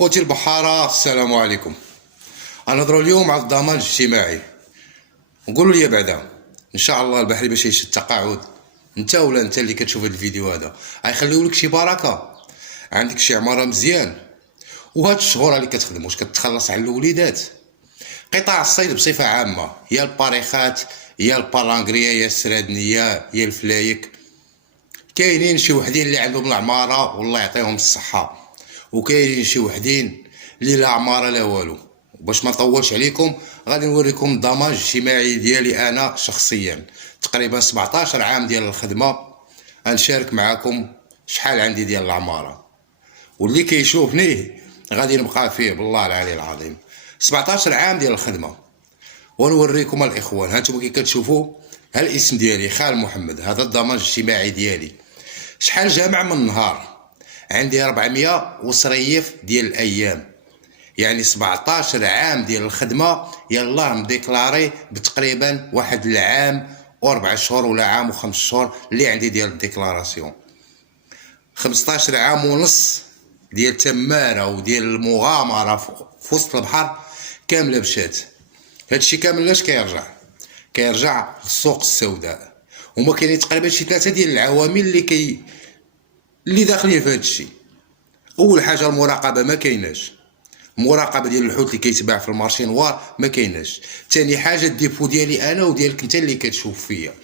خوتي البحارة، السلام عليكم. غنهضروا اليوم على الضمان الاجتماعي. نقولوا لي بعدا ان شاء الله البحري باش يشد التقاعد، انت ولا انت اللي كتشوف هذا الفيديو هذا غيخليو لك شي بركه، عندك شي عماره مزيان، وهاد الشهور اللي كتخدم واش كتخلص على الوليدات. قطاع الصيد بصفه عامه، يا الباريخات يا البالانغريه يا السرادنيه يا الفلايك، كاينين شي وحدين اللي عندهم العماره والله يعطيهم الصحه، وكاينين شي وحدين اللي لا عماره لا والو. باش ما نطولش عليكم غادي نوريكم الضمان الاجتماعي ديالي انا شخصيا. تقريبا 17 عام ديال الخدمه، غنشارك معاكم شحال عندي ديال العماره، واللي كيشوفني غادي نبقى فيه بالله العلي العظيم. 17 عام ديال الخدمه، ونوريكم الاخوان. هانتوما كي كتشوفوا ها الاسم ديالي خال محمد، هذا الضمان الاجتماعي ديالي. شحال جامع من نهار؟ عندي 400 وصريف ديال الايام، يعني 17 عام ديال الخدمه. يلاه مديكلاري بتقريبا واحد العام و4 شهور ولا عام و5 شهور اللي عندي ديال الديكلاراسيون. 15 عام ونص ديال التماره وديال المغامره في وسط البحر كامله مشات. هادشي كامل لاش كيرجع للسوق السوداء، هما كاينين تقريبا شي 3 ديال العوامل اللي داخلين في هادشي. اول حاجه المراقبه ما كايناش، مراقبه ديال الحوت اللي كيتباع في المارشي نوار ما كايناش. ثاني حاجه الديبو ديالي انا وديالك انت اللي كتشوف فيا،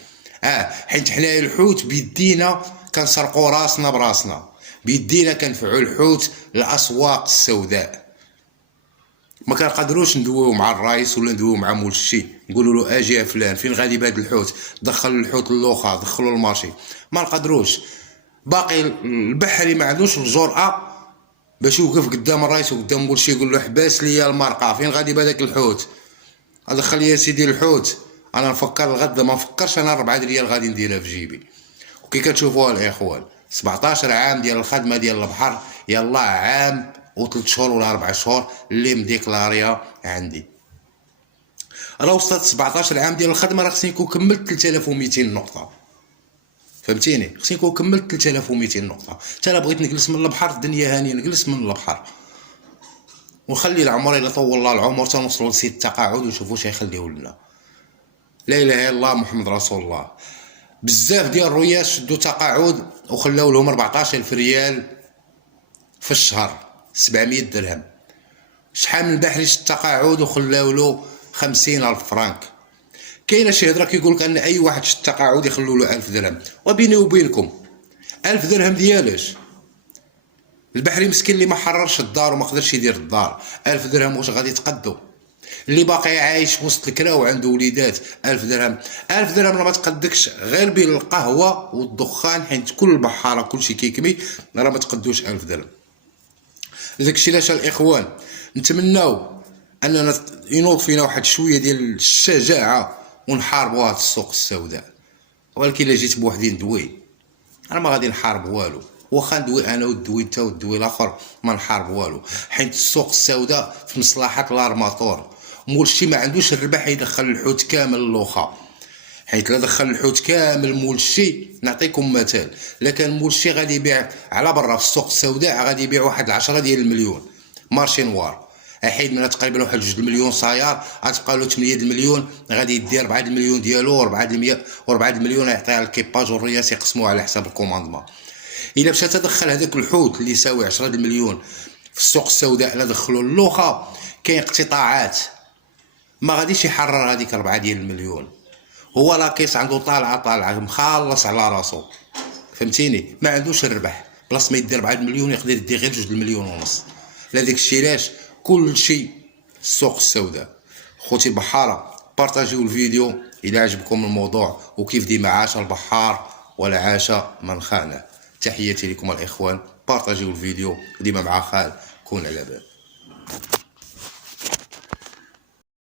حيت حنايا الحوت بيدينا كنسرقوا راسنا براسنا، بيدينا كنفعوا الحوت للاسواق السوداء. ما كنقدروش ندويو مع الرئيس ولا ندويو مع مول الشي نقولوا له اجي فلان فين غادي بهاد الحوت، دخل الحوت اللوخا دخلوا المارشي، ما نقدروش. باقي البحري ما عندوش الجرأه باش يوقف قدام الرئيس وقدام مول الشي يقول له حباس ليا المرقه فين غادي بهذاك الحوت، ادخل لي سيدي الحوت انا نفكر الغدا، ما نفكرش انا 4 ريال غادي نديرها في جيبي. وكي كتشوفوها الاخوان 17 عام ديال الخدمه ديال البحر، يلا عام و3 شهور ولا 4 شهور اللي مديكلاريا عندي. راه وصلت 17 عام ديال الخدمه، راه خصني نكون كملت 3200 نقطه، فهمتيني؟ خصني نكون كملت 3200 نقطه. حتى انا بغيت نجلس من البحر الدنيا هانيه، نجلس من البحر ونخلي العمر الا طول الله العمر تنوصلوا لسيد التقاعد ونشوفوا واش يخليو لنا. لا اله الا الله محمد رسول الله. بزاف ديال الرياس شدوا تقاعد وخلاو لهم 14000 ريال في الشهر، 700 درهم. شحال من بحري شد تقاعد وخلاو له 50000 فرانك. كاينه شي هضره كيقول لك ان اي واحد شد تقاعد يخلوا له 1000 درهم، وبيني وبينكم 1000 درهم ديالاش؟ البحري مسكين اللي ما حررش الدار وما قدرش يدير الدار، 1000 درهم واش غادي تقدو؟ اللي باقي عايش وسط الكرا وعنده وليدات، 1000 درهم 1000 درهم راه ما تقدكش غير بين القهوه والدخان، حيت كل البحاره كلشي كيكمي، راه ما تقدوش 1000 درهم. داكشي علاش الاخوان نتمناو اننا ينوض فينا واحد شويه ديال الشجاعه ونحاربوا هاد السوق السوداء. ولكن الا جيت بوحدي ندوي انا ما غادي نحارب والو، واخا ندوي انا ودوي انت ودوي الاخر ما نحارب والو، حيت السوق السوداء في مصلحه الارماتور. مول الشي ما عندوش الربح يدخل الحوت كامل للوخا، حيت لا دخل الحوت كامل مول الشي. نعطيكم مثال، الا كان مول الشي غادي يبيع على برا في السوق السوداء غادي يبيع واحد 10 ديال المليون مارشي نوار، حيد منها تقريبا واحد 2 المليون صاير، غتبقى له 8 المليون، غادي يدي 4 المليون ديالو، 4 المليون يعطيها للكيباج والرياس يقسموها على حساب الكوماندمون. الا مشى تدخل هذاك الحوت اللي يساوي 10 المليون في السوق السوداء، لا دخلوا اللوخه كاين اقتطاعات، ما غاديش يحرر هذيك 4 ديال المليون. هو لاكيس عنده طالعه مخلص على راسو، فهمتيني؟ ما عندوش الربح، بلاص ما يدير 4 المليون يقدر يدي غير 2 المليون ونص. لهذاك الشيء علاش كل شيء السوق السوداء. خوتي البحاره بارطاجيو الفيديو الى عجبكم الموضوع، وكيف ديما عاش البحار ولا عاش من خانه. تحياتي لكم الاخوان، بارطاجيو الفيديو، ديما مع خال كون على بال.